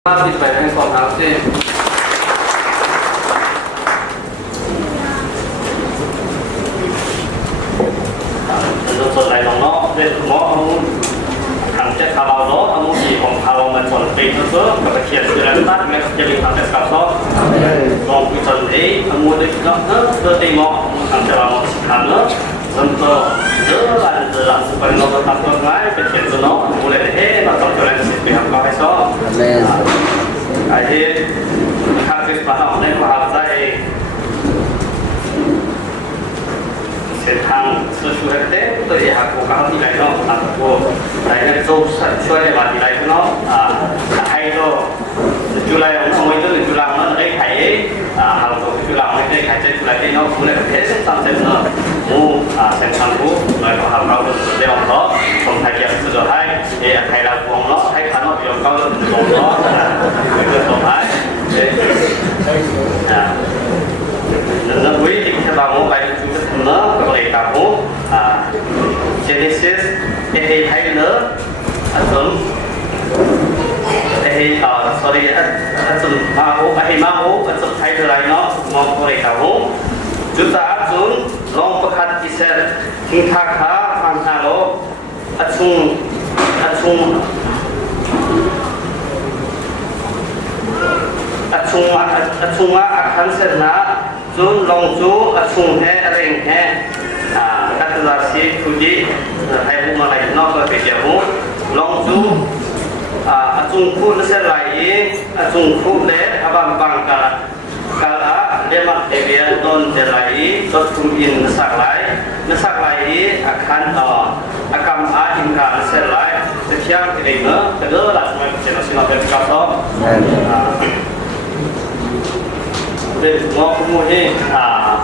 ที่ไปให้สอบถามสิส่วนไหนของน้องเรื่องน้องทางเจ้าคาราโน่ทั้งหมดของคารามันส่วนปีนั่นเองกับเขียนชื่ออะไรตั้งแม้จะมีทางเจ้าคาราโน่ลองพิจารณาทั้งหมดเลยเนาะเรื่องที่น้องทางเจ้าเราขันเนาะuntuk dalam supaya lo tetap bermain kecil tu no mulai deh atau kalian sih pihak kau esok akhir habis paham ni paham saya เส้นทางสุดๆเด็ดตัวอย่างของเขาที่ไหนเนาะตัวไหนก็ช่วยในวันที่ไหนเนาะให้ก็จุฬาของเราไม่ต้องจุฬาเนาะได้ขายหาตัวจุฬาไม่ได้ขายใจจุฬาที่เนาะคุณเลยเทสต์3เซนเนาะเส้นทางรู้หน่วยของเราเรื่องเนาะคนไทยจะสุดท้ายใครเราวงเนาะให้ขันเนาะยอมเขาลงเนาะเป็นเรื่องสุดท้ายNên quý thì chúng ta muốn bài chúng ta nó có thể cảm hứng Genesis hay hay nữa Asum hay sorry Asum Mahu Asum hay là nó mong có thể cảm hứng chúng ta áp dụng long bậc hạt Israel chúng ta khá hoàn hảo đó Asum akan serna zun longzu asung he areng he kata dasi tuji hai bu malai no ko beja bu longzu asung ku nase lai asung ku le abang bang kala lemak debian don delai dot kumin nasak lai akan akam inka nase lai setiap kedena kedua lah semua channel sino berkata để ngõ cũng mua đi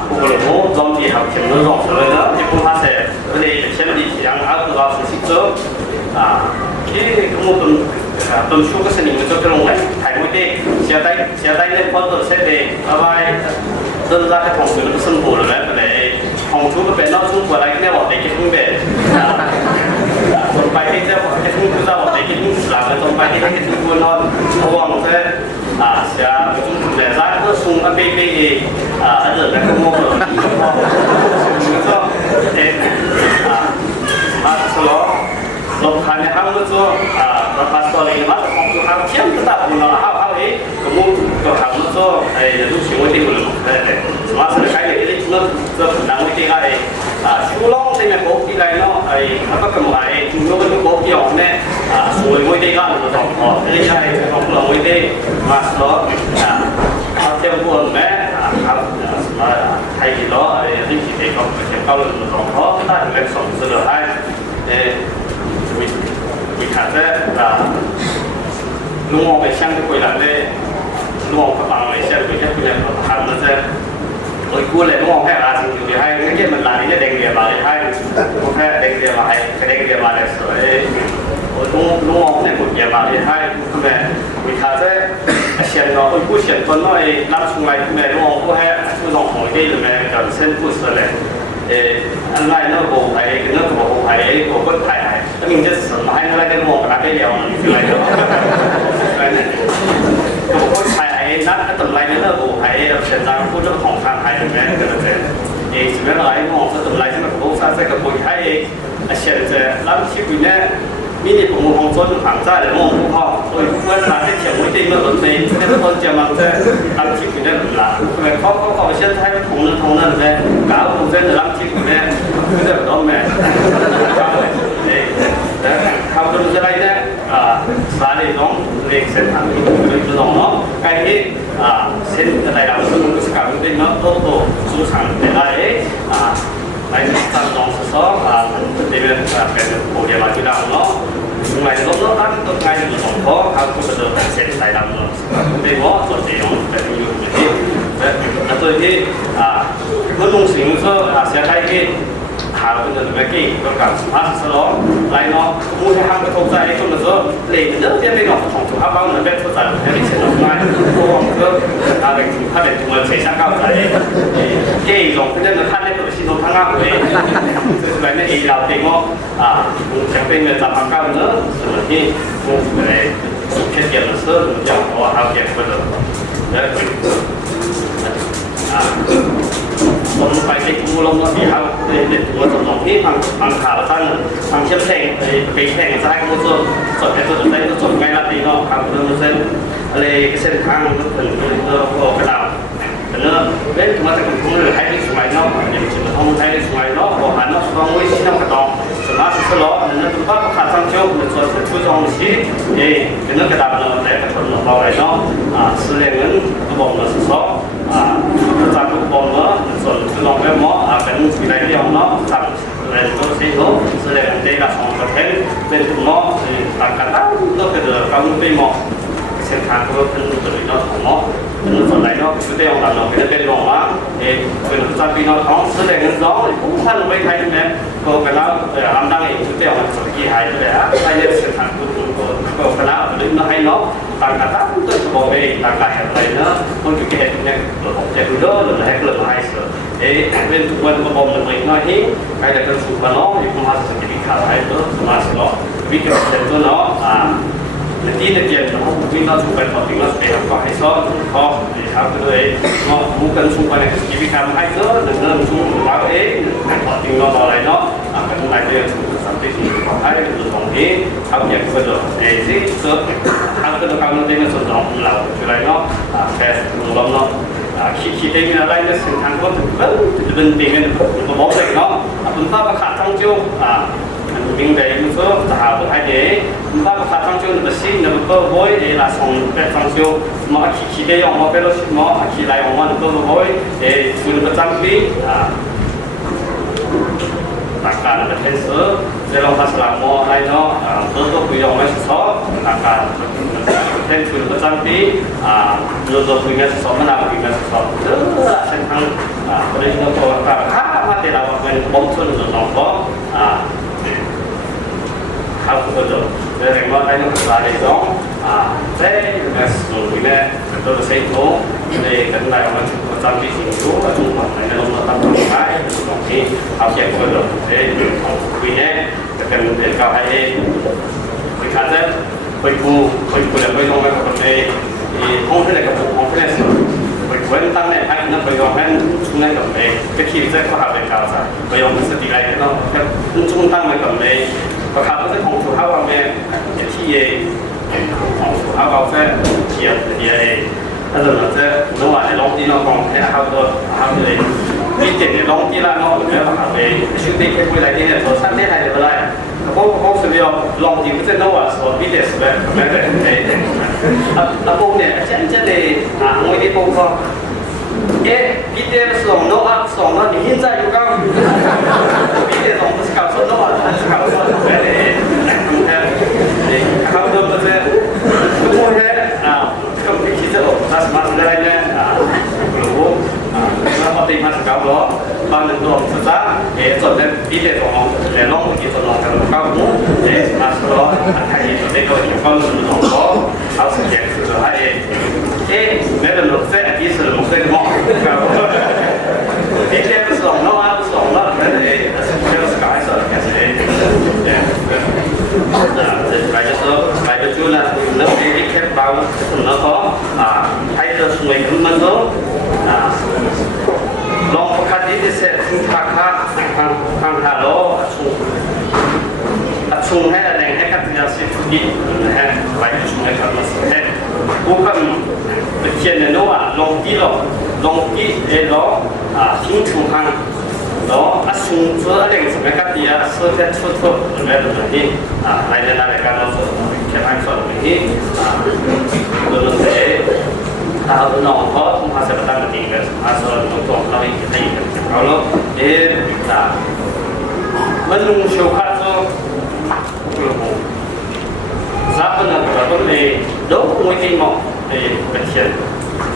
cũng là ngõ dòng gì học chừng nó rộng rồi đó thì cũng phát sẽ cái này xem đi thì ăn áo từ đó sẽ xích trước cái cũng một tuần suốt cái sinh cho cái lồng này thay mỗi đi xe tay lên con tuần sẽ để vai đơn ra cái phòng xử nó sân phủ rồi đấy để phòng chú cái bên nó xuống vào đây cái bỏ để cái không về tuần bay cái không cứ ra bỏ để cái không làm cái tuần bay cái không quên non không thế sẽ để ra cái súng cái gì ở đây là không mua được thế mà số lồng khăn này không có số và passport này mà không có hàng chiếm cái tập nó hao ấy cũng có hàng nó số này lúc chiều mới đi một lần đấy mà sẽ cái này cái nó rất nặng cái này chú long thì mình bố cái này nó nó có cái chúng nó cái bố kiểu này rồi mới đi ra được rồi cái này không là mới đi mà nó theo buồn đấy thay vì đó thì chỉ có cái cao lực nó có ta thì lên sống sơ lược hay mình khả sẽ là luôn mong về sang cái quầy làm đây luôn mong các bạn này sẽ được cái quầy làm hàng nó sẽ rồi cua lại luôn mong hay làสิ่งที่ให้cái kia mình làm thì đèn điện vào để hay không phải đèn điện vào hay cái đèn điện vào để sưởi luôn mong này một điện vào để hay không phải mình khả sẽ xem nó ôi cua xem tuần nó làm xung lại cái này luôn mong cua hay cua dòng hỏi cái rồi mình cần xem cua sưởi này anh này nó bổ hay cái nó bổ hay bổ bất hay hay mình just sửa hay nó lại cái mồm cái điều như vậy đó cái này cái bổ bất hay nát cái tầm lại nó bổ hay là sẽ ra cua nóของทางไทยถึงแม้จะเป็นสิ่งแวดล้อมของตำรายที่มันบริษัทจะบริหารเองเช่นจะรับที่คุณเนี่ยมีในประมงของส่วนฝั่งใต้หรือมองผู้พ่อโดยเมื่อราที่เฉียงไม่ได้เมื่อต้นปีในต้นจะมันจะรับที่คุณเนี่ยหรือหลังแต่เขาเช่นให้ทงนั้นเลยกล่าวทงเส้นรับที่คุณเนี่ยก็จะต้องแม่แต่เขาจะรู้อะไรเนี่ยสาลีน้องเล็กเส้นทางที่คุณน้องเนาะใครที่เส้นอะไรเราต้องรู้สึกการเป็นเนาะโตสู้สั่งแต่ละในตอนน้องสอบที่เป็นโปรเจกต์ที่เราเนาะสมัยน้องตั้งต้นไงอยู่สองข้อเขาก็จะเดินเส้นสายดำเนาะเป็นว่าส่วนที่น้องเป็นอยู่ที่และตัวที่เมื่อลงสิ่งก็เสียใจที่หาเป็นเรื่องแบบนี้ก็การสมาร์ทสโลว์ไลน์เนาะมูลค่าเป็นทงใจจนมันก็เลยเยอะที่ไม่หนอกของสุขภาพบ้างเหมือนเป็นตัวใจให้เสียงง่ายตัวก็อะไรถ้าเป็นตัวเสียช่างก้าวใจเกี่ยงก็จะมาท่านได้ตัวชิโนทั้งงานเลยคือแบบนี้เราเองก็แชมเปญเงินจากทางก้าวเนอะส่วนที่มุกเลย缺点的时候，讲我还点或者คนไปในกูลงมาที่เขาในตัวสมองที่ทางข่าวท่านทางเชื่อมแข่งไปแข่งซ้ายก็ส่วนในตัวได้ก็ส่วนไม่ละตีเนาะครับเรื่องเส้นอะไรเส้นทางถึงเรื่องโลกระดับแต่เนื้อเว้นมาจากทุ่งเรือไทยที่สมัยเนาะอย่างเช่นทุ่งไทยที่สมัยเนาะบอกหันเนาะสองวิธีน้ำกระดองสมาชิกล้อเนื้อตัวก็ขาดสังเกตในส่วนผู้จองสีเป็นเนื้อกระดับเนาะแต่กระชนเราอะไรเนาะสื่อเรื่องระบบเนื้อสอบประจำทุกคนเนาะส่วนคือลองไปหมอเป็นสิ่งใดที่เราเนาะจับเรื่องตัวสิ่งเนาะสื่อเรื่องเด็กสองประเทศเป็นทุกหมอต่างกันตั้งก็เป็นเรื่องการมุ่งไปหมอเส้นทางก็เป็นตัวเนาะของหมอเป็นส่วนใดเนาะคือได้ของเราเนาะเป็นหลงว่าเป็นประจำปีเนาะท้องสื่อเรื่องน้องผู้ท่านไปไทยเนี่ยก็เป็นแล้วลำดังเองคือได้ของสังกีหายไปแล้วไทยเนี่ยเส้นทางก็เป็นแล้วหรือมาให้เนาะต่างกันตั้งตัวบอกเองต่างกันอะไรเนาะคนอยู่ที่เหตุเนี่ยเราของใจดูด้วยหรือให้เกิดมาให้เสือเป็นทุกวันมาบอกหนึ่งเลยน้อยที่ใครจะเกิดสุขมาเนาะอยู่มาสังเกตข่าวให้เนาะมาสิเนาะวิกฤตเกิดตัวเนาะในที่ตะเกียบเนาะวิ่งเราสุขไปพอถึงเราไปทำก่อนให้ซ้อนข้อครับก็เลยเนาะมุกันสุขไปในชีวิตทำให้เนาะหนึ่งเริ่มสุขเราพอถึงเราอะไรเนาะกันทุกรายเดือนสัมผัสที่ของไทยหรือของที่ทำอย่างก็จะที่เสือทำก็จะกำลังในส่วนของเราคืออะไรเนาะแค่ลมเนาะคิดได้มีอะไรก็สิ่งทางก็จะเป็นปีกันก็บอกเลยเนาะคุณป้าประกาศท่องเที่ยวmình để một số thảo của hai đế chúng ta có khả năng chơi được xin được cơ hội để là xong cái thằng siêu mà khi đây ông mà phải mà khi lại ông mà được cơ hội để chơi được trăm phí tất cả là thế sở sẽ làm phát làm mò hay nó tôi quý ông ấy số tất cả thế chơi được trăm phí rồi quý nghe số mà nào quý nghe số rất là sẽ thăng cái đấy nó có cả khá mà để làm cái bóng xuân được lòng có học của tôi để thành một cái nó là để đó thế là rồi này tôi sẽ cố để cái này mà chúng ta chăm chỉ chỉnh chú và chúng mình này nó tâm trạng cái còn khi học chạy của tôi để học vì nhé cần để cao hay vì khá thế vì phụ là vì không phải vấn đề không thể là cái không thể là vì vấn tăng này hay nó vì không phải chúng ta cần cái khi sẽ có học để cao sao vì ông sẽ tỷ lệ nó cái trung tăng này cần đểประคับก็จะของถูกเข้าแม่ที่ของถูกเข้าเขาแค่เทียบเดียวถ้าเราจะระหว่างในลงที่เรากองให้เข้าตัวเข้าเลยมีเจ็ดในลงที่ละนอกหรือไม่เข้าไปชื่อติ๊กเป็นผู้ใดที่เนี่ยตัวสั้นได้ให้ได้แต่พวกสุดยอดลงที่ไม่ใช่นว่าส่วนพิเศษแบบแม้แต่ในแล้วพวกเนี่ยจะได้มวยที่พวกก็พิเศษส่งโน้ตส่งโน้ตหินใจอยู่ก็พิเศษส่งสกัดส่งโน้ตสกัดส่งเขาเดินมาเจอทุกคนเนี่ยก็คิดจะออกทัศน์มาได้เนี่ยรู้แล้วพอตีมาสกัดล้อบางหนึ่งตัวสุดท้ายส่วนนั้นพิเศษของแต่น้องที่ส่วนน้องกันก็หูมาสล้อใครเด็กก็อยู่ก็รู้น้องก็เอาสิ่งแย่สุดท้ายแม้แต่หนุ่มเส้นที่สื่อหนุ่มเส้นมองครับพิเศษส่งน้องส่งแล้วนั่นเองเจ้าสกัดส่งแค่เองlại cho chú là lớp đi khép bao nó có hay là người cũng mang đó long phát đi thì sẽ thang hà lô chung hay là đèn hay các thứ sẽ đi hay lại chung hay các thứ sẽ cố gắng thực hiện là nó long tí để nó chung chung hàng đó chung giữa đèn sẽ các thứ sơ kết sơ rồi đi lại là lại cái nó sẽ thành phần mình rồi sẽ tạo nó có chúng ta sẽ bắt đầu tìm cái rồi nó còn nó hình cái gì cái đó để là mình dùng siêu khát cho giá bên là cái vấn đề đấu với cái mỏ để thực hiện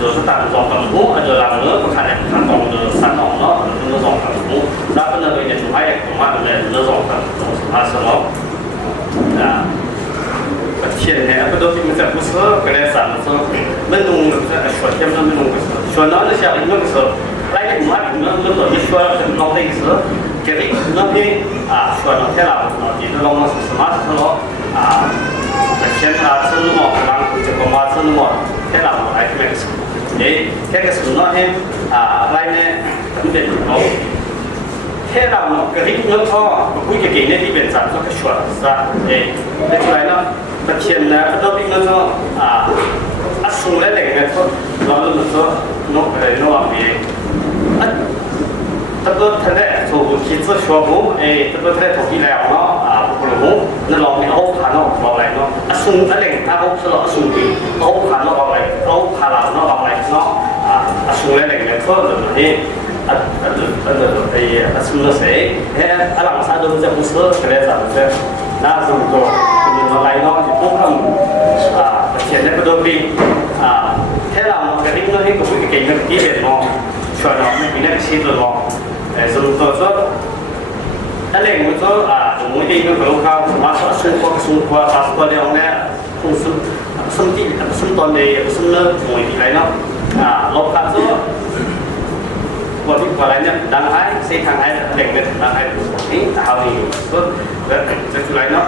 rồi chúng ta dọn cầm hũ rồi làm nữa có khả năng thành công rồi sẵn lòng nó dọn cầm hũ giá bên là bây giờ chúng ta cũng mang về nó dọn cầm sau đó hiện nay apa tu kita pusat kerana so menung so tiap menung so nak ada siapa menung so lain umat menung tu Iswa dan Long so jadi nanti so nanti lah nanti long masuk semasa so 天生么，然后这个嘛生么，天老来这边，这个是那天来呢，这边哦，天老么，个地方哦，估计给那地边咱做个选是吧？那出来呢，这天呢，这边呢说送来那个说，老是说弄回来弄往边，这个他在做其次学部，这个他在投币来了不รู้นั่นเราไม่เอาผ่านนอกเราอะไรเนาะสุ่มนั่นเองถ้าเขาสลับสุ่มปีเอาผ่านนอกเราอะไรเอาผ่านเรานอกเราอะไรเนาะสุ่มนั่นเองเนี่ยก็เดี๋ยวนี้สุ่มนั่นเองหลังจากดูจะมุสลิมก็เลยจะน่าสุ่มตัวสุ่มอะไรเนาะที่พวกเราเขียนในกระดาษปีแค่เรากระดิ่งนั่นให้กับผู้เก่งกันกี่เดือนเนาะช่วยเราไม่มีนักชีพเลยเนาะสุ่มตัวก็นั่นเองมันก็ผมไม่ได้เป็นคนเขามาสอนซึ่งพวกสุ่มพวกสัตว์ตัวเดียวเนี่ยคงสุ่มที่สุ่มตอนเดียวสุ่มเนื้อหมูที่ไรเนาะลบกันก็วันที่อะไรเนี่ยดังไอ้เส้นทางไอ้เด็กเนี่ยดังไอ้นี่เอาดีก็จะจุดไรเนาะ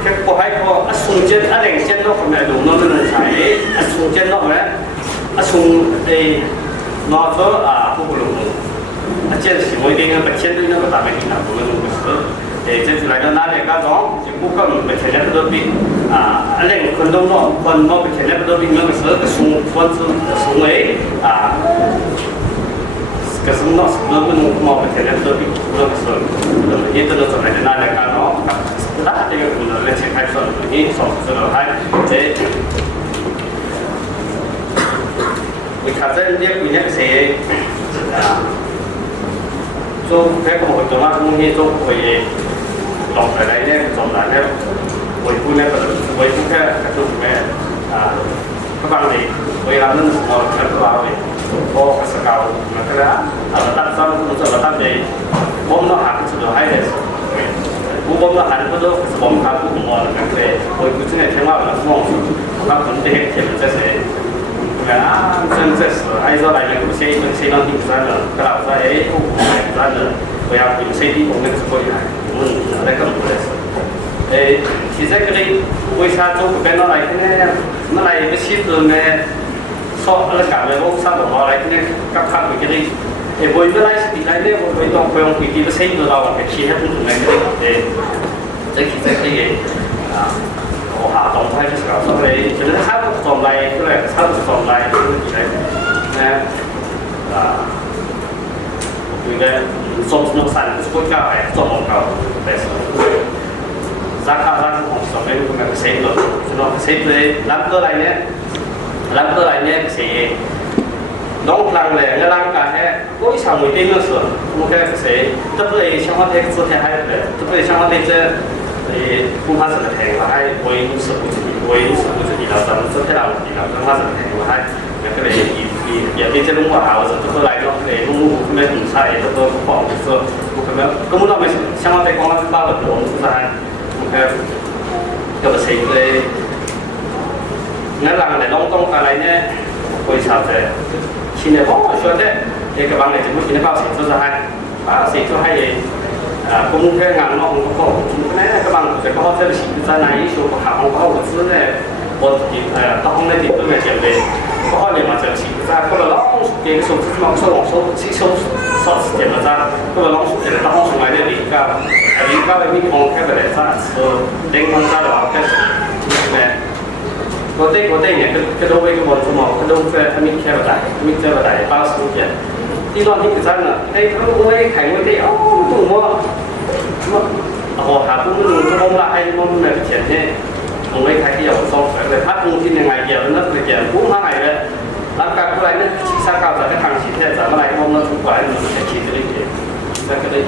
แค่พอให้พอสุ่มเจนอะไรเจนเนาะคนไหนดูน้องนั่นใช่สุ่มเจนเนาะเนี่ยสุ่มนอก็ผู้บริโภคเช่นสิ่งที่เราเป็นเช่นด้วยนั่นก็ตามไม่ดีนะผมไม่รู้ก็คือเช่นจุดไหนก็น่าเด็กก็ร้องจะพูดก็เป็นเช่นนั้นก็ดีอะไรคนต้องนอกคนนอกเป็นเช่นนั้นก็ดีมันก็คือก็สูงคนสูงเองก็สูงนอกสูงแล้วก็นอกเป็นเช่นนั้นก็ดีก็คือยี่ตัวจุดไหนก็น่าเด็กก็ร้องถ้าที่ก็คือเราเล่นเช็คให้ส่วนนี้ส่งส่วนให้วิธีการเรียกวิญญาณเสีย做这个活动啊，东西做可以落下来呢，做来呢，维护呢，维护个做咩các bạn thì bây giờ nó ngồi các bạn thì có cái sự cầu mà cái đó là tăng xong cũng rất là tăng thì bom nó hạt sự hay đấy bom nó hạt nó đâu bom hạt cũng ngon là cái hồi cứ thế này thế nào là ngon các vấn đề thì mình sẽ真正是按照来讲，现在谁让你不赚了？个老说哎，我不赚了，不要用谁的我们是可以来，那个不是。其实这里为啥做不变到来呢？那来一个妻子呢，说那讲的我上头来呢，刚看过这里，不会来是地来呢，我会当不用回地的谁知道我其他不同的这其实可以下動態ですからそれ自分でサブとないくらいサブとないくらいね僕がその産出国家係做廣告ですザカザクของสมัยนู้นก็เซ็ตเลยそのเซ็ตเลยรับตัวอะไรเนี่ยเสียน้องพลังเลยเงาร่างกายเนี่ยก็อีสานมวยตีเมื่อส่วนมันแค่เสียตัวเลยช่างว่าเทคตัวแทนให้เลยตัวเลยช่างว่าเทคจะผู้พัฒนาแห่งว่าให้วัยรุ่นสุขุมวัยรุ่นสุขุมที่เราจำต้องให้เราที่เราต้องพัฒนาแห่งว่าให้มันก็เลยอย่างที่จะรู้ว่าเราจะตัวอะไรเนาะเลยรู้ไม่ถึงใช่ตัวของตัวบุคคลก็มุ่งเราไม่ช่างว่าเป็นของเราบ้าแบบหลงใช่มันก็เป็นสิ่งเลยงั้นหลังไหนต้องการอะไรเนี่ยคุยสาวจะชินเนี่ยบอกช่วยได้เอกบางเนี่ยจะพูดชินเนี่ยเปล่าสิ่งตัวให้สิ่งตัวให้公开硬朗嗰個，咧咁啊，就講即係前陣啊，依數行嗰個資咧，我當咧啲都係人哋，嗰個你話就前陣，嗰個朗嘅數字嘛，數點嘛咋，嗰個朗數嘅當數埋啲年交嘅啲講開嘅嚟咋，零蚊咋就話嘅咩？嗰啲嘢佢都會個網數嘛，佢都佢咪開個大包數嘅。啲當啲真啊，佢會係會啲同我下半都冇啦，係冇咩錢啫，同你睇啲有數嘅，他工資ยังไงเกี่ยวนั่นคือเกี่ยวผู้มาไหนเลยหลังจากอะไรเนี่ยชีสก้าวจากทางชีเทศจากอะไรมองนั่นถูกกว่ามันจะชีจะได้เกี่ยวแต่ก็ได้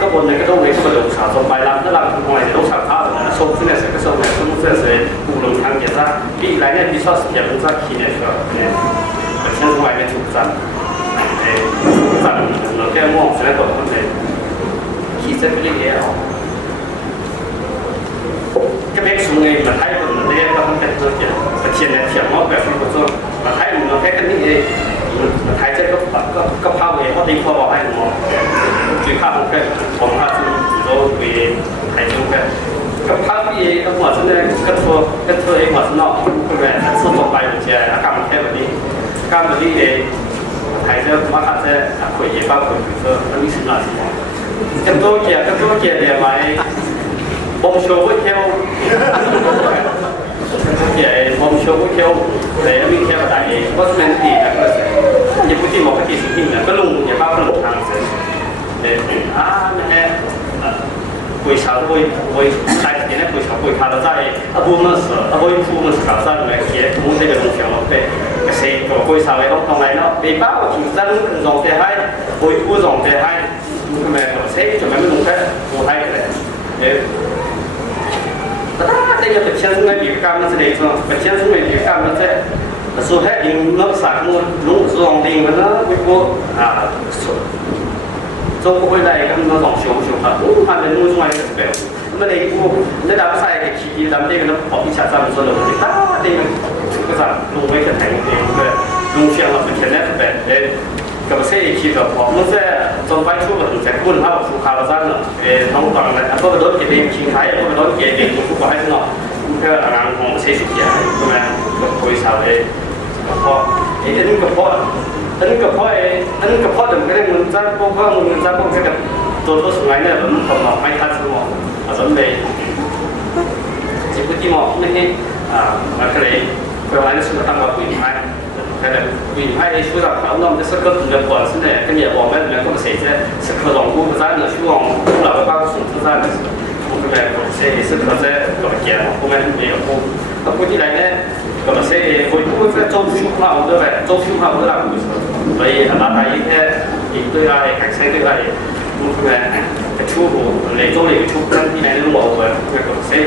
ก็บนในก็ต้องในก็มาดูข่าวสมัยรับถ้าเราทำอะไรต้องข่าวข้าวนะส่งที่เนี่ยก็ส่งเนี่ยส่งเสื้อเสื้อปูลงทางเกี่ยวกับปีไรเนี่ยปีชอบเกี่ยวกับขี้เนี่ยก็เนี่ยแต่เช่นสมัยเป็นถูกจันจันเราแค่มองแสดงตัวคนเลยขี้เส้นไม่ได้เกี่ยวcái bé xuống này mà thấy còn đây có không cần tôi chỉ là chuyện này chuyện nó về cái của mà thấy mình nó thấy cái gì mà thấy chắc có phao về có đi qua bảo hay mà chỉ khác một cái phòng khác rồi về thấy chung cái กับภาพที่หัวฉันเนี่ยกระเทยหัวฉันนอกคือแบบสุดต่อไปของเชียร์อาการมันแค่แบบนี้การแบบนี้เองไทยจะมาขัดจะคุยบ้างคุยเพื่อมันมีสิ่งหลายสิ่งกันตัวเกียร์เดี๋ยวไหมบอมโชว์เที่ยวเกียร์บอมโชว์เที่ยวเลยมีแค่แบบไหนก็จะเป็นตีนะก็อย่าพูดที่มองที่สิ่งที่เนี่ยก็ลุงอย่าบ้าก็ลุงทางเสร็จนั่นแหละ会潮会带起呢会潮会卡到在不么事会不么事搞上来些不这个东西咯对个谁个会潮的咯当然咯你把我听真跟状态还会不状态还咁咪個誰做咩弄得我睇嘅咧但係你個天生嘅比較乜之類種個天生嘅比較乜啫所以因那啥麼弄裝定嘅呢如果中国回来咁多種熊啊，反正弄出來嘅係咁你你打不晒嘅氣，咱們這個跑一下咱們說的問題，大啲個啥弄威嘅睇嘅，弄上了本身咧係咁些氣個跑，咁些中擺出個東西，本來我負靠咗啦，通常咧，不過都幾點傾開，不過都幾點不過係咯，咁個銀行寫出嚟咁樣個配售嘅個跑，呢個跑。อันนี้ก็เพราะเดี๋ยวก็ได้เงินจ้างพวกเงินจ้างพวกแค่กับตัวสมัยเนี่ยมันคนเราไม่ทันสมองสมเลยจิตวิทยาไม่ให้มันก็เลยเวลาที่สุดตั้งว่าวิ่งให้แต่วิ่งให้ช่วยเราเขาน้องจะสักก็ถึงจะปวดซึ่งเนี่ยก็เนี่ยบอกว่าเนี่ยก็เสียใจสักก็ลองกู้ภาษาเนี่ยช่วงเราไปบ้านส่งภาษาเนี่ยผมก็เลยเสียสักก็จะก็เกี่ยวผมไม่มีกับผมแล้วพูดที่ไหนเนี่ยก็เสียผมพูดแค่周休嘛我都来周休嘛我都来不是所以很大一些一对啊的，开车对啊的，我们出户来做一个出跟ที่ไหนรู้หมดเลยก็เสีย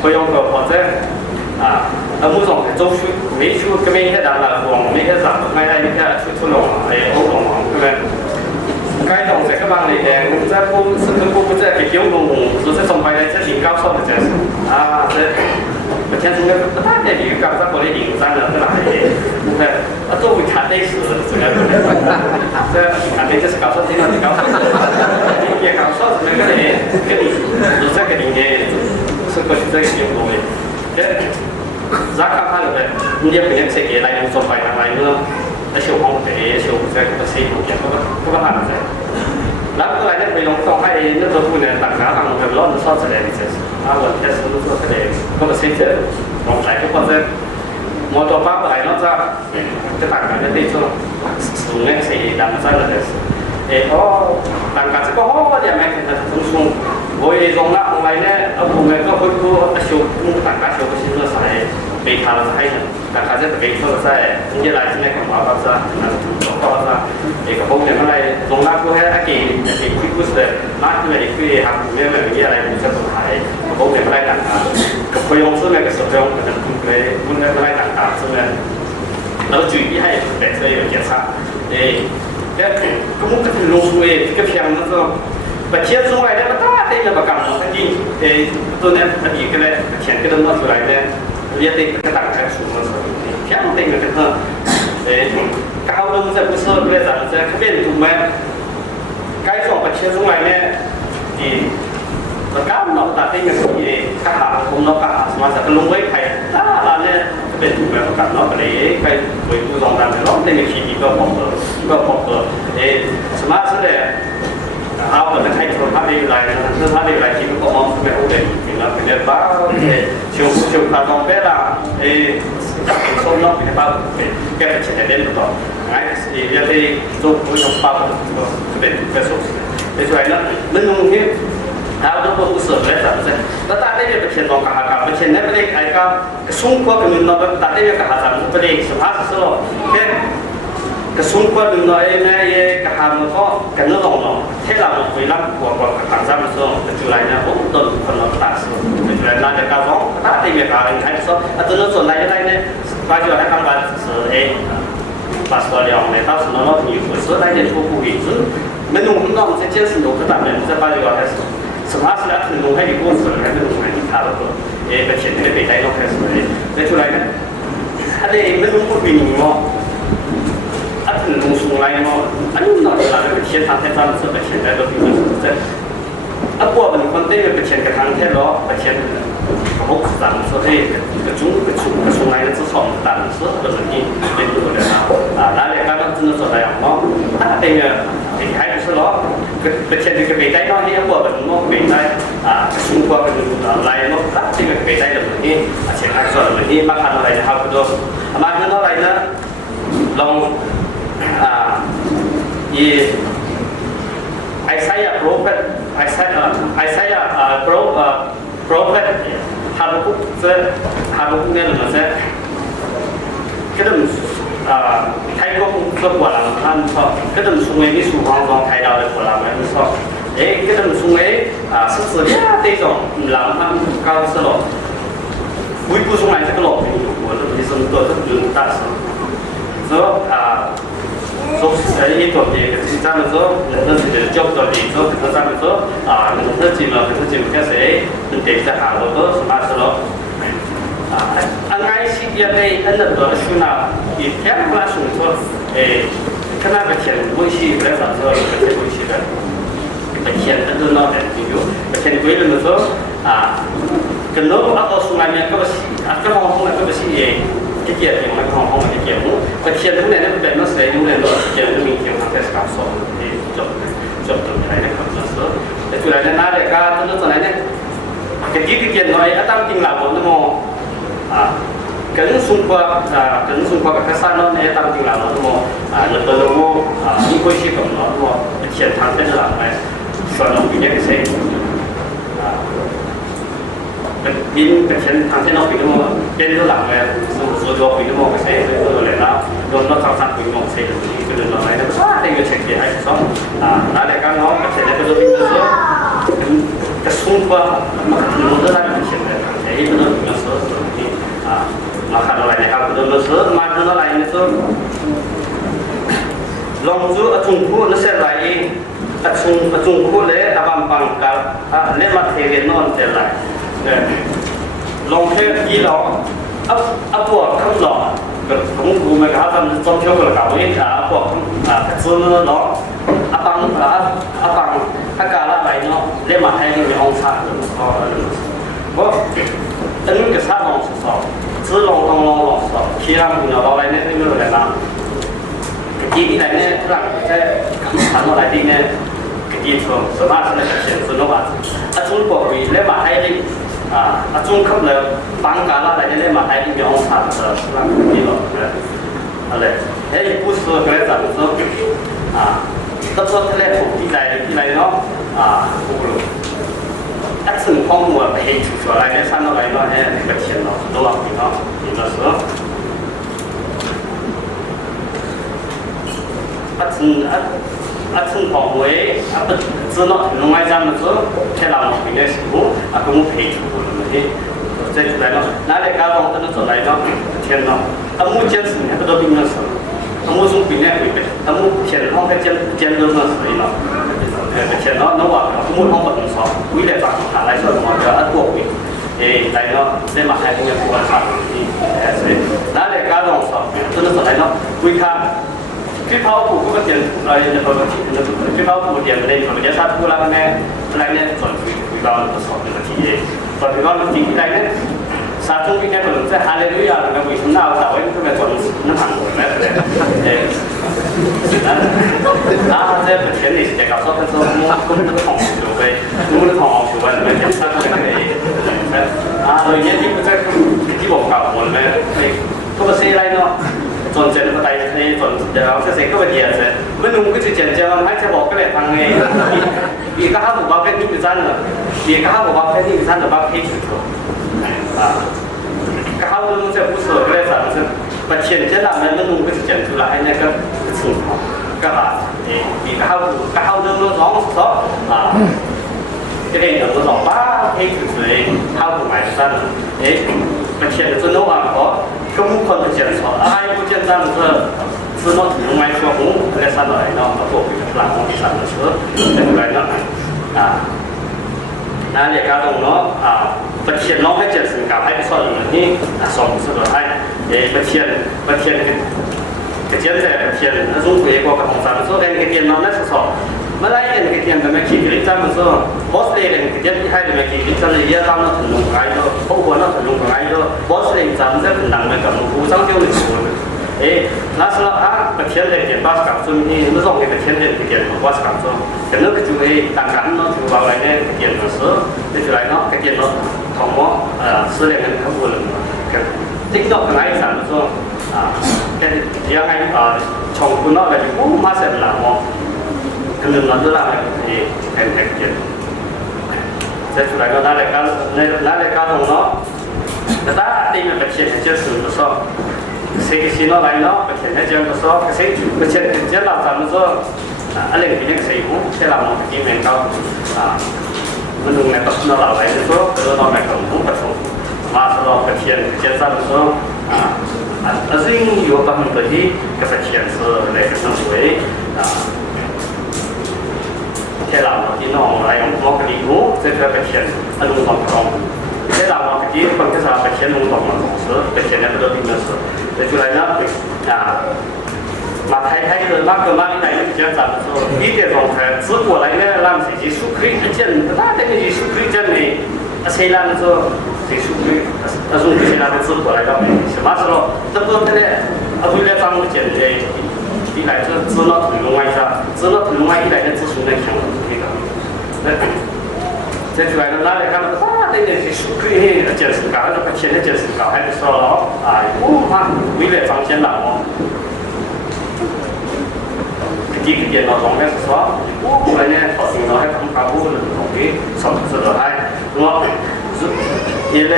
พยองก็พอจะเอามือส่ง周休ไม่ชุดก็ไม่แค่ดาราหวงไม่แค่สับไม่ได้ไม่แค่ชุดหลงไอ้โอ้หลงใช่ไหม该懂这个帮你的，我们在不是跟不在给丢弄，就是从白来这领高手的这是这。ประเทศนู้นก็ตั้งแต่อยู่กับสักคนได้หญิงสั้นแล้วก็หลายแต่ตัววิชาได้สื่อสุดแล้วจะอันนี้จะสกัดส้นที่นั่นสกัดส้นที่เกี่ยวกับส้นนั่นก็เลยก็ดีรู้จักกันดีเนี่ยสุดก็ชื่อเกี่ยวกับเลยรักข้าวผ้าเลยมันยังเป็นยังเสกอะไรมันส่งไปทางไหนเมื่อแต่เชี่ยวห้องเตะเชี่ยวจะก็เสียทุกอย่างก็ผ่านไปแล้วก็อะไรเนี่ยไปลงต้องให้นักตัวผู้เนี่ยต่างกันต่างกันร้อนชอบแสดงเฉย我开始都做这个，那么现在我来就或者我做包来那这，这大家的对做，是那谁咱们这个的是，大家这个好的没看到从从，我也从那从来呢，我们个会过修，大家修个新的啥的，被他了还行，大家这个被他了在，人家来今天干嘛个是，那做到是，那个后面มา来从那过来阿给คุยกุศล那ที่ไม่คุยทำไม่แบบนี้อะไรมันจะต้องหายผมเนี่ยไม่ได้ต่างๆกับพยองซึ่งเนี่ยกับสพยองกับคุณเลยคุณไม่ได้ต่างๆซึ่งเนี่ยเราจุดที่ให้แต่เธอ有检查แล้วก็มุ่งจะถึงลงสู่ก็เพียงนั่นก็ประเทศส่งไปเนี่ยมันตั้งแต่เนี่ยประกันทั้งที่ตัวเนี่ยอดีตก็เลยเขียนก็ต้องมาสู่ไรเนี่ยเรียกได้ก็ต่างกันสูงมากเพียงแต่เนี่ยก็เถอะก้าวลงจะ不是不是咱们这可别ถูกไหม该ส่งประเทศส่งไปเนี่ยที่ก้าวเราตัดได้เงินที่ข้าหาผมเราข้าหาสมาชิกลงไว้ใครถ้าเราเนี่ยเป็นถูกแบบประกันเราไปเลยใครไปดูสองด้านเลยเราได้เงินที่ก็พอสมาชิกเนี่ยเอาแต่ใครทำภาพได้ไรนะถ้าภาพได้ไรที่มันก็มองไม่โอเคจริงๆแล้วเป็นแบบว่าชิวขาตรงเป๊ะละส้มนอกเป็นภาพแก้เป็นเฉดเด่นต่อไงเรียกได้จุกผู้ชมภาพก็เป็นสุดในส่วนนั้นมันนุ่งที่เอาตัวผู้เสริมเลยสักเส้นแล้วตัดได้เนี่ยเป็นเช่นตรงกลางเป็นเช่นนั้นไม่ได้ไอ้ก็สุ่มกว่าเป็นนุ่งนอกตัดได้เนี่ยก็หาสารไม่ได้สภาพสโลแค่กระสุ่มกว่านุ่งนอกเนี่ยก็หามันก็กันนั่งลงเท่าเราไปรับกว่าต่างชาติมันส่งแต่จุดไรเนี่ยโอ้ต้นคนเราตัดส่งแต่จุดไรน่าจะก้าวร้องตัดได้เนี่ยก็อะไรส่งแต่ตัวนั้นส่วนไรได้เนี่ย发觉他刚刚是把塑料呢，到时候老朋友不是来点错误位置，没弄很多，这件事弄不大呢，这发觉还是什么是那弄还有过程，还是弄还是差不多，把钱的被带到开始的，再出来呢，他的没弄不对你嘛，弄出来嘛，弄到那个天堂才咱们这把钱来都就是这。啊，我们คนที่เป็นเชียนกระทั่งแค่ล้อเป็นเชียนหกสามส่วนที่กระชุ่มไหนจะสองตันส่วนแบบนี้เป็นตัวเดียวแล้วเด็กก็ต้องจุนส่วนใดของน้องถ้าเป็นที่ให้เป็นส่วนล้อเป็นเชียนที่กระเป๋ได้น้อยที่พวกเป็นน้องกระเป๋ได้กระชุ่มพวกเป็นลายน้องตัดที่กระเป๋ได้แบบนี้เชียนให้ส่วนแบบนี้มาทำอะไรนะครับคุณดูมาเงินเท่าไรนะลองIsaiah prophet prophet Habakkuk nên là sẽ cái đầm thay có của làm ăn so cái đầm xuống ấy cái số hoàng thay đầu của làm ăn so đấy cái đầm xuống ấy sức sử tây rộng làm ăn cao sơ lộ cuối cùng xuống này sẽ có lộ của cái dân tôi rất lớn ta so so ini tu dia kita tu nanti jadi job tu di tu kita sama tu nanti cima kasi nanti kita halu tu semua selo angai si dia ni anda tu suna ikan langsung tu kenapa kian boleh berapa tu kita boleh kan kian tu nak tu kian boleh tu kenapa atau sungai ni apa orang apa sih cái kia thì mình không cái kia muốn cái kia lúc này nóเป็นnó sẽ lúc này nó kia nó mình kia nó sẽ cảm xúc thì chụp cái này không nó sớmแต่จุดนั้นนะเด็กก็ตัวนั้นเนี่ยcái kia nói ở trong kinh lạc nó mò cái xung quanh cái san nó này trong kinh lạc nó mò nó từ nó mò những cái gì cũng nó mò cái chuyện thằng tên là này sau đó cái cái gì in cái chuyện thằng thế nó bị nó bên nó làm này rồi bị nó một cái xe rồi lại nó thao tác bị một xe cái đường nó này nó quá đây cái chuyện gì hay sao nó lại các nó cái chuyện này cái đôi bên nó cái xung quanh nó nó ra cái chuyện này cái nó nó sửa thì nó khá là này các nó sửa mà nó lại như thế lòng chú ở Trung Quốc nó sẽ lại ở Trung Quốc lấy đàm bằng cả lấy mặt thể hiện nó sẽ lại lòng thế gì đó ấp buộc không rõ cũng cũng mấy cái phần trong chỗ của cậu ấy buộc thật sự nó bằng tất cả là vậy nó để mà hay người ông sát được có tính cái sát lòng sợ chứ lòng sợ khi làm thì nó lại nên người lại làm cái gì này nè rằng cái nó lại đi nè cái gì thường số ba sẽ là cái chuyện số nó bạn chúng buộc vì để mà hay đi trung cấp là bằng cả là đại nên mà hai cái ông sản làm cái gì đó đấy thế bút sửa cái dạng số tất số thế này phục cái này nó phục luôn tác dụng phong mùa phải hình chủ lại cái sản nó lại nó hay cái chuyện nó đồ ăn thì nó sửa chung phong với tự nó ngoài ra một số cái làm một cái sự cũng phải chủ thì这就来了，哪里搞到这走来了？天呐，目前是那个都病了死，目从病来回来，天上在见到那死了，天呐，那话目从不能说，未来咋下来说嘛，叫多回，来了，这嘛还不要不管啥，哪里搞到说，真的是来了，会看。cái pháo của các tiền rồi cái pháo của tiền đây còn cái sát của là này còn cái đó nó sọt được thì còn cái đó nó chỉ cái này sát trong cái còn sẽ hallelujah là cái vị nào tạo ấy cái còn nó thẳng rồi đấy thế phần tiền thì sẽ gặp số phân số mua cũng nó thòng được cái nó thòng được vậy kiểm soát cái rồi những cái bộ cầu một cái có cái xe này nóจนเจนมาไต่ในจนเดี๋ยวเสร็จก็ไปเดียร์เสร็จเมื่อนุ่มก็จะเจนจะให้จะบอกก็เลยทางไงอีกก็ห้าบอกว่าเป็นที่พิจารณาอีกก็ห้าบอกว่าเป็นที่พิจารณาบ้าพิจิตรก็ห้านุ่มจะพูดสวยก็เลยสั่งจะมาเชียนเช่นนั้นเมื่อนุ่มก็จะเจนทุลายเนี่ยก็สุ่มก็หาอีกก็ห้านุ่มร้องซอcái này là nó ba cái người thao của mày ra đấy mà chuyện là nó mà có không còn được chuyện sao ai cũng chuyện ra nữaคือnóถึงไม่ชัวร์หูและสั่นเลยเนาะมาบอกเป็นหลักของที่สั่นเลยเชื่อเป็นไรเนาะนั่นเรียกการตรงเนาะประเทียนน้องให้เจ็ดสิ่งกับให้ไปสอนอย่างนี้สอนสุดท้ายประเทียนกระเทียนแต่ประเทียนรุ่งเรืองกว่าของสามส่วนแต่กระเทียนน้องนั่นสอน มาไล่กันกิจยังไม่คิดเลยจำมันก็บอสเลยกันกิจยังให้ไม่คิดจำเลยยังต้องถึงลงไงด้วยพวกคนต้องถึงลงไงด้วยบอสเลยจำจะเป็นหนังมันกับมันกูต้องเที่ยวหนึ่งคน那时候啊，个天人点把搞出你那种那个天人的点把搞出，可能个就会当干了就把来的点的是，那就来了个点了，同么是两个客户人嘛，个这个可爱啥子说个第二个从古那个就不马上了么，可能那就那个很点，再出来个哪来搞动了，那大对面个天人就是说。谁去那来呢？而且那讲的说，谁而且这老咱们说อะไรที่เนี่ย谁หูใช่เราที่เมืองเขามันดูในปัจจุบันเราไป说เราในกลุ่มผู้ประสบมาสำหรับประเทศเจ้า咱们说而是有把很多的个ประเทศ是那个生活ที่เราที่น้องอะไรของพวกกระดิ่งหูจะเป็นประเทศอารมณ์ของเราที่เราที่คนที่สาวประเทศนุ่งตรงนั้น是ประเทศนั้นเป็นตัวที่นั่น是แต่จุดนั้นมาไทยเลยมากกว่ามาที่ไหนที่จะจัด说一点钟才直过来呢让谁去输可以见那这个去输可以见呢谁让说谁输可以他说谁让直过来到什么时候这个呢回来张不见的一来这知道土龙外下知道土龙外一来的咨询的强这个这出来的哪里看到这个是输可以见识高这个现在见识高还是说了我嘛为了彰显了我第一个电脑中间是说，我们呢，好像还同家务的东西，什么知道还，我，因为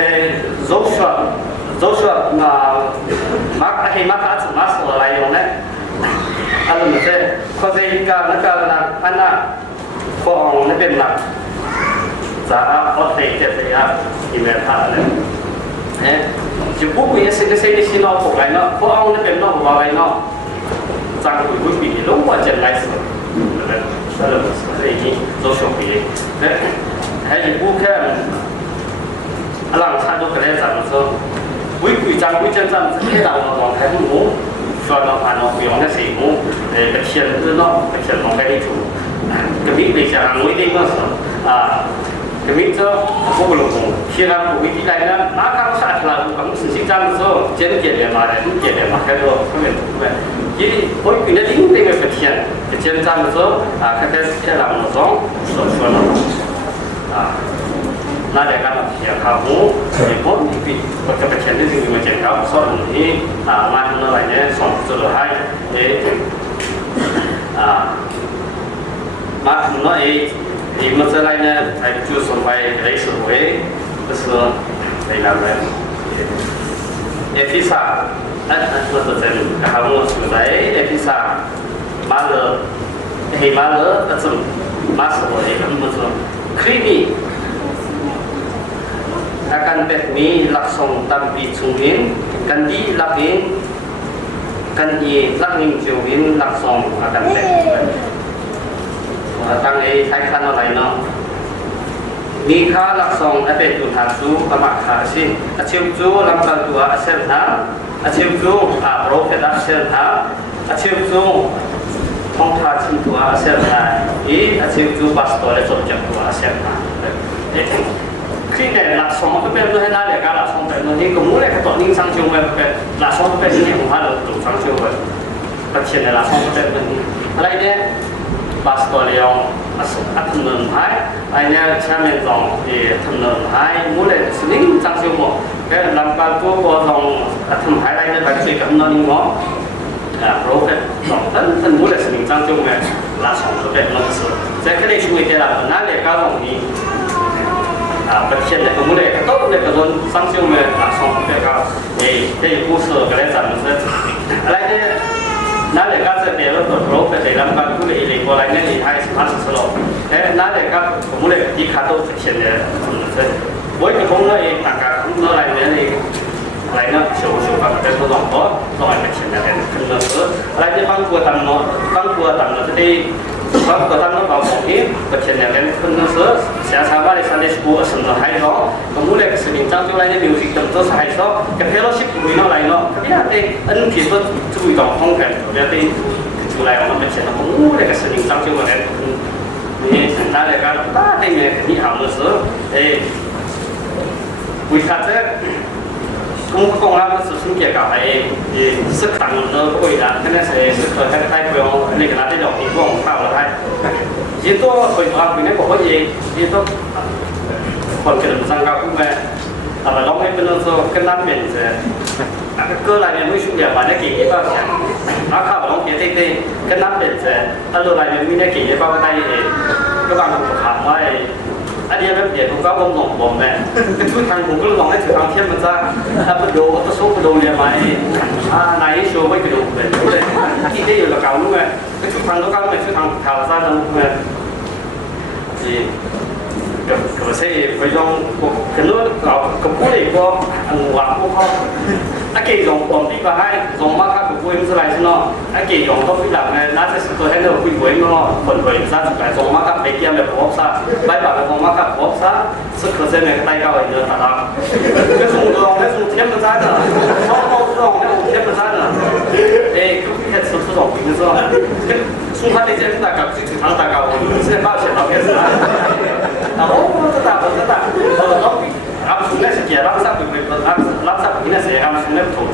马卡子马是来用的，那是，或者一个那放那边那，咋我这样，因为他呢，就不会是个谁的洗脑不来呢，放那边弄不来呢。张会会比龙我进来是，已经做小费，还有顾客，让他都可能怎么说，会张会进咱们这些老老开幕，说到话呢，不用那谁幕，个天日呢，个天龙开的主，个米对象我一定要是个米这不能讲，现在不会的来呢，哪刚下去了，刚事情这样子说，见面嘛，见面嘛，开多后面因我觉得另外一个天，就简单的说开始天让那种说了那在干嘛？天卡布，我比我这个天的这个么健康，说你马上来呢，上做了还马上呢你们这来呢，还就是为类似为就是为那个披萨。那是真，然后我住在披萨马勒，马勒那种马斯罗的那么说，creamy， akan bet mi laksong tampi cungin, kan di laking, kan i laking jowin laksong akan bet. Tang thái khăn nó này nó. Mi kha laksong abe tu hasu kama khasi, achiu tu lamkal tua asel na. Achiu tu prophet asel na, achiu tu thong tha chin tua asel na, achiu tu pastor le chop chap tua asel na. Khi này là sống cái bên tôi hay là cả là sống bên tôi nhưng cũng muốn là cái tổ nhân sang chung về là sống cái bên này cũng phải được chủ sang chung về phát triển này là sống cái bên mình ở đây đấy pastor Leon thầm nợ hai anh em cha mẹ dòng thì thầm nợ hai muốn là xử lý sang chung một cái làm quan của dòng thầm hai đây là phải chỉ cầm nợ những món prophet dòng thân muốn là xử lý sang chung này là sống cái bên nó sự sẽ cái này chúng mình là nãy là cao dòng thìประเทศเนี่ยก็มุ่งเลยก็ต้องเลยก็โดนสังเกตมาสองปีก็ที่ผู้สื่อก็เลยสั่งเสร็จอะไรเนี่ยนั่นเลยก็จะเดี๋ยวตัวโรคไปเลยแล้วก็ผู้เลยเรียกว่าอะไรเนี่ยที่ให้สมาชิกสลบนั่นเลยก็มุ่งเลยที่ขาดตัวประเทศเนี่ยเสร็จวันที่ผมเลยต่างกันอะไรเนี่ยอะไรเนี่ยโชว์ความเป็นตัวหลงก็ลอยประเทศเนี่ยขึ้นมาเยอะอะไรที่บางตัวต่ำเนาะบางตัวต่ำเนาะที่บางตัวต่ำเนาะบางคนที่ประเทศเนี่ยขึ้นมาเยอะsaya sahabat di sana sebuah sendal hai lo, kemudian selincang tu lainnya music tentu hai lo, ke fellowship tu ino lain lo, tapi ada anu kita tu dong hong kan, jadi 出来，我们前头那个森林长久了来，你现在来讲，大对面肯定好的时候，为啥子？公安不是分别搞还是看的不会的，可能是可能太不用那个拿这种地方靠了太，也多会话可能不会也多，คนเกิดสังกัดผู้แม่แต่เราไม่เป็นเรื่องก็นั่นเป็นก็รายเนี่ยไม่ช่วยเดี๋ยวมาได้กี่ยี่ป้าเสียแล้วข้าวเราเกี่ยเต้ก็นั่นเป็นถ้าเรารายเนี่ยไม่ได้กี่ยี่ป้าก็ได้ก็บางคนถามว่าอันนี้แบบเดี๋ยวผมก็ลงหลงผมแม่ทุกทางผมก็ลองให้ถึงทางเทียมมันจะถ้าไปดูก็สู้ไปดูเนี่ยไหมนายโชว์ไม่ไปดูเลยที่ได้อยู่กับเก่าลูกแม่ทุกทางก็ไม่ทุกทางข่าวสารลูกแม่ที่ก็ใช่ไปลองกันนู้นเราก็พูดอีกว่าอันหวังพวกเขาอาเกี่ยงตอนที่ก็ให้ลงมาครับกับคุยไม่สบายใช่ไหมอาเกี่ยงต้องที่หลังเนี่ยน่าจะสุดตัวให้เราคุยเนาะคนคุยซะสุดท้ายลงมาครับไปเกี่ยมแบบพบซะไปแบบลงมาครับพบซะสุดก็เส้นเนี่ยใต้เก้าเดินตลาดไม่ส่งตรงไม่ส่งเทียมกันซะเนาะชอบตรงไม่ส่งเทียมกันซะเนาะก็ที่สุดส่งถึงซะส่ง他那些大概就常大概我们现在报钱到开始了，知道，รับสุนัขเกี่ยวรับทรัพย์เป็นรับทรัพย์ที่นั่นเสียรับสุนัขถูก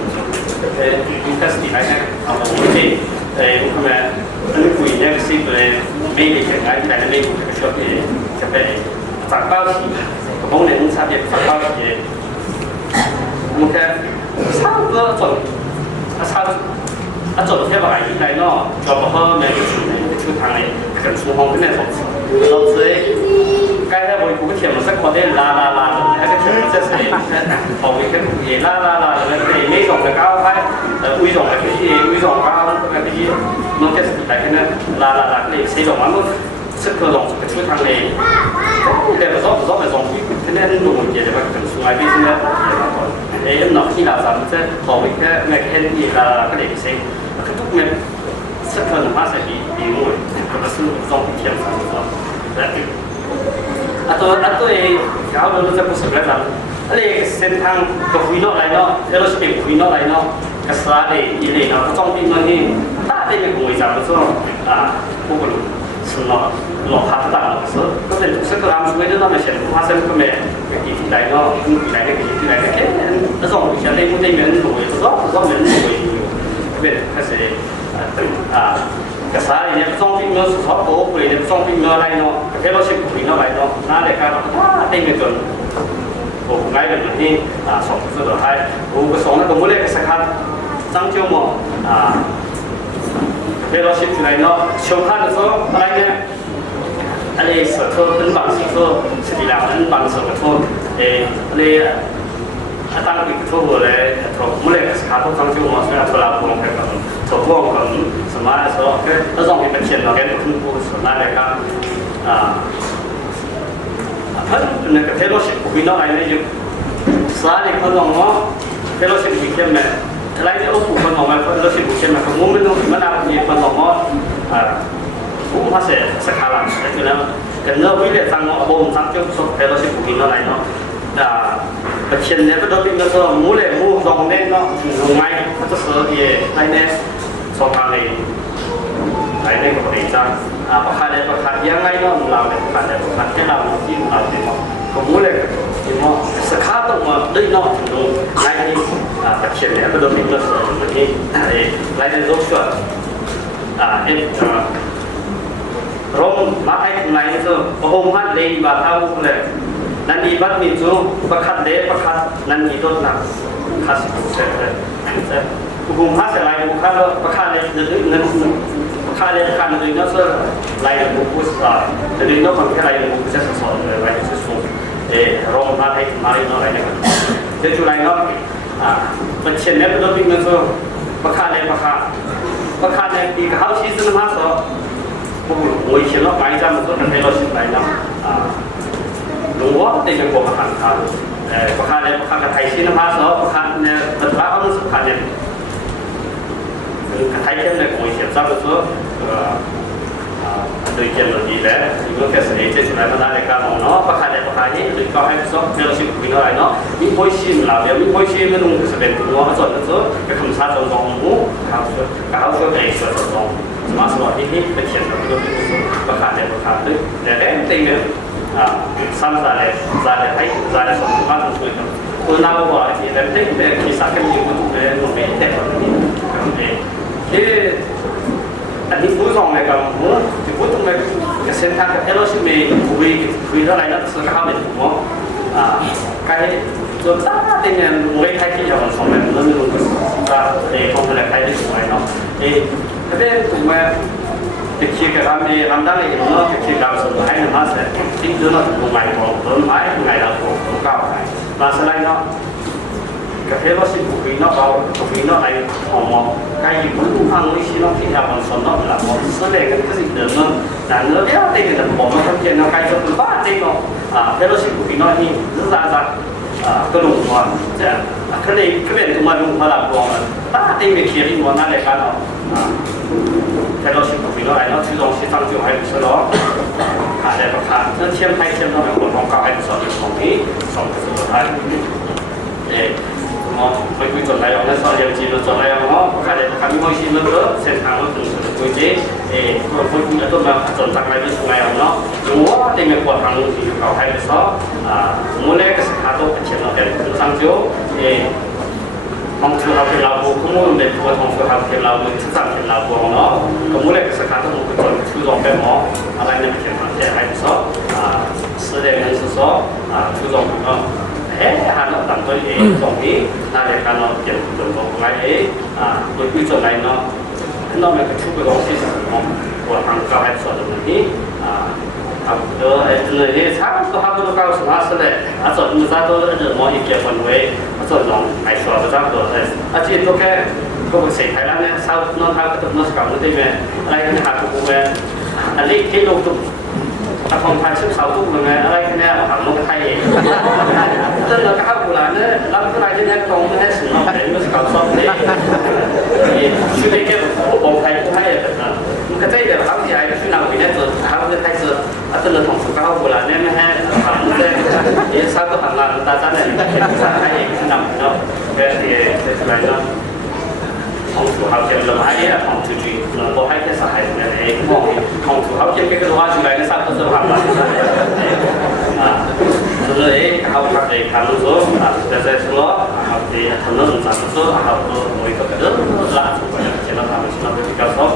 มีทัศนีไหนเนี่ยเอาไปที่คุณแม่อันนี้คุยเนี่ยสิ่งเลยไม่ได้แข่งขันแต่ไม่ได้ชอบที่จะไปฝักเป้าที่กับพวกเนี่ยชาติฝักเป้าที่มันแค่ชาติก็จนชาติจนเทียบกับอะไรที่ไหนเนาะจบเพราะแม่ก็ชุดเนี่ยชุดทางเนี่ย跟苏杭跟那种，老师，刚才我有个题目是考的啦，那个题目就是后面跟也啦，那个每种的高派，每种的可以，每种高可以，弄些是大概呢，啦，可以谁种嘛，我是各种个出汤的，这个不少那种，现在很多问题的话，跟苏来比现在，那ที่เราสามารถจะขอวิเคราะห์แม้แค่นี้เราก็เด็กเซ็งคือทุกเมื่อสักคนมาใส่ดีมวยก็จะสู้ต้องเทียมสังคมและatau kalau dulu saya pusing belajar, ada sentang kehuino lain no, kalau seperti kehuino lain no, keselade ini no, kacang timah ni, tak ada yang mengurus apa tu, bukan semua lokal tak ada so, kalau sekarang semua itu nama siapa, masa kami itu lain no, itu lain, kan, so macam ni mungkin yang mengurus, so yang mengurus, betul, kasi kesal ini kacang timah susah kok, ini kacang timah lain no, kalau seperti kehuino lain no, nanti kalau ada yang tuผมง่ายแบบนี้สองสุดท้ายผมก็สองแล้วก็มุ่งเล่นสักครั้งตั้งเจ้าหม้อเวลาชิมที่ไหนเนาะชมท่านก็อะไรเนี่ยอะไรสุดท้ายเป็นบางสิ่งก็สติแล้วเป็นบางสิ่งก็อะไรตั้งอีกทั่วเลยถูกมุ่งเล่นสักครั้งตั้งเจ้าหม้อใช่ไหมตัวเราลงไปก่อนถูกว่องก่อนสมัยนั้นก็แล้วต้องมีเป็นเชียนเราแค่ถึงผู้สมัยเลยครับท่านในเฟลโลชิพคุยน้อยเนี่ยอยู่สายในคนลงเนาะเฟลโลชิพที่เข้มเนี่ยอะไรเนี่ยโอ้ผู้คนลงมาเฟลโลชิพที่เข้มเนี่ยผมไม่รู้มันอะไรเนี่ยคนลงเนาะผมภาษาสกาลังแต่คือแล้วกันเนื้อวิเลศสังเนาะบ่มสังเจ้าสเฟลโลชิพคุยน้อยเนาะประเทศเนี่ยก็โดนเป็นก็มูเลยมูลงเนี่ยเนาะลงไม้ก็จะเสือที่อะไรเนี่ยสองทางเลยอะไรเนี่ยก็ได้จ้างประคาเดประคายังไงเนาะเราเนี่ยประคาเดประคาแค่เราที่เราเนี่ยก็มูเลยที่ว่าสกัดต้องมาด้วยเนาะตรงไอ้นี่ประเทศเนี่ยก็โดนเป็นก็ส่วนนี้อะไรเนี่ยรู้สึกร่มมาให้คุณนายก็พอผมหัดเลยบาดเท้าเลยนั่นนี่บัดมีจูประคาเดประคานั่นนี่โดนหนักคาสิบเซนเลยผมหัดอะไรผมคาดประคาเลยนั่นค่าเรียนการเรียนก็คือรายบุคคลแต่เรียนก็คนแค่รายบุคคลจะสอนเลยรายจะสอนรองมาให้มาเรียนอะไรเนี่ยเดี๋ยวจุดรายก็เป็นเช่นนี้เป็นตัวที่มันก็ประคาเรียนประคาเรียนอีกเขาชี้ซึ่งมาสอนผมโอ้ยเชื่อว่าไปจำมันก็เป็นให้เราสิ่งไรเนาะหลวงพ่อได้ยังบอกประคาเขาประคาเรียนประคาไทยชี้มาสอนประคาเนี่ยแต่ว่าเขาต้องสำคัญเนี่ยไทยเข้มเนี่ยผมเชื่อทราบว่าโดยเกี่ยวกับดีแล้วที่เราแค่เสนอเจตนามาได้การเนาะประคาเดประคานี้หรือก็ให้ซ้อมเรื่องสิ่งที่เราเนาะมีผู้ชิมเราเดี๋ยวมีผู้ชิมก็ต้องแสดงตัวมาสอนตัวก็คำสั่งตรงๆมูเขาช่วยเองช่วยตรงๆสมั说你不填的这个不看的不看的，那对面三十来还什么发生出来的，我那个话题，那对面其实根本就不对，我没得问题，对，อันนี้ผู้ส่งในกับผมที่ผู้ตรงในเส้นทางที่เราชิมคุยเท่าไรนักศึกษาเป็นผมใครจนตาเต็มเนี่ยมวยไทยที่จะมันส่งแบบนั้นไม่รู้ว่าคงเป็นใครได้สวยเนาะถ้าเป็นถูกไหมจะคิดกับทำได้เลยเนาะจะคิดเราสมัยนั้นมาเสร็จทิ้งเดือนละตรงไหนของต้นไม้ตรงไหนเราของเก่ามาสไลด์เนาะกับเทเราสิบุกเนาะเราบุกเนาะไอ้ของมอใครอยู่บนทางวิชีเนาะที่เราบนสนเนาะหลับมอสเลกันก็สิ่งเดิมเนาะแต่เนื้อเดียวเต็มแต่ผมมันทำเพียงเนาะใครจะเป็นบ้าเต็มเนาะเทเราสิบุกเนาะนี่จะก็ลงมาจะก็เลยก็เป็นตัวมันลงมาหลับก่อนบ้าเต็มไปเขียนที่มันนั่นแหละกันเนาะเทเราสิบุกเนาะไอ้เนาะที่ลงที่ตั้งจุดให้สุดเนาะขาได้ประคับเนื้อเทียมไทยเทียมเนาะเป็นคนของเก่าให้สอนของนี้สอนสุดท้ายไปคุยจนไรอย่างนั้นสอนยังจีนจนไรอย่างเนาะใครได้คำวิชิตเลิศเส้นทางเราถึงคุยเจ๊คนคุยแล้วต้นมาจนจากไรไม่สุดไรอย่างเนาะรู้ว่าเต็มไปหมดทางที่เขาให้ไปสอนมูลเลขสกัดตัวเป็นเช่นนั้นคือสังเกตห้องคือเขาเป็นเราบุกขโมยเป็นตัวห้องคือเขาเป็นเราเป็นที่สั่งเป็นเราบุกเนาะก็มูลเลขสกัดตัวเป็นคนคือลองไปหมออะไรเนี่ยเป็นเช่นนั้นแต่ให้ไปสอนสื่อเด็กนั่นสอนคือลองเนาะหาเราตั้งตัวเองตรงนี้น่าจะการเราเก็บตัวตรงไหนโดยคุยจนไหนเนาะเราไม่กระชุบกระดองที่สมองปวดทางกายส่วนตรงนี้เลยถ้าตัวเขาตัวเขาสามารถแสดงส่วนมือซ้ายตัวเดินมองอีกเกี่ยวกับไว้ส่วนลองไอ้ส่วนตัวซ้ายตัวเลยอาชีพตัวแค่ก็เป็นสิ่งไทยแล้วเนี่ยซ้ายนอนเท้าก็ต้องนอนสกัดมือได้ไหมอะไรกันหาตัวกูไหมอันนี้ที่ลงตุ่มถ้าคนไทยชื่อเขาตุ้มยังไงอะไรกันเนี่ยหันลงไทยเองจนเราเข้าโบราณเนี่ยเราก็ได้เนี่ยตรงเนี่ยสิ่งเราเห็นมันเขาชอบเนี่ยชื่อเด็กๆผมไทยไทยแบบนั้นมันก็ใจเด็กเขาใหญ่ชื่อนามเป็นเนี่ยตัวเขาเป็นไทยตัวจนเราของสุขภาพโบราณเนี่ยไม่ให้หันเลยยี่สาวก็หันหลังตาจ้าเนี่ยภาษาไทยเองชื่อนามเนาะเป็นที่อะไรเนาะของสุขภาพเจ็บลมหายใจของจุดจีนเราให้แค่สายเนี่ยเองของสุขภาพเจ็บแค่ตัวจุดไหนเนี่ยสักตัวสุขภาพเราเลยเขาทำเองทำรู้สึกแต่แต่สุดแล้วเขาที่ทำนั้นสักตัวเขาตัวมวยก็กระโดดลาสุดไปเช่นเราทำสิ่งนั้นเป็นการสอบ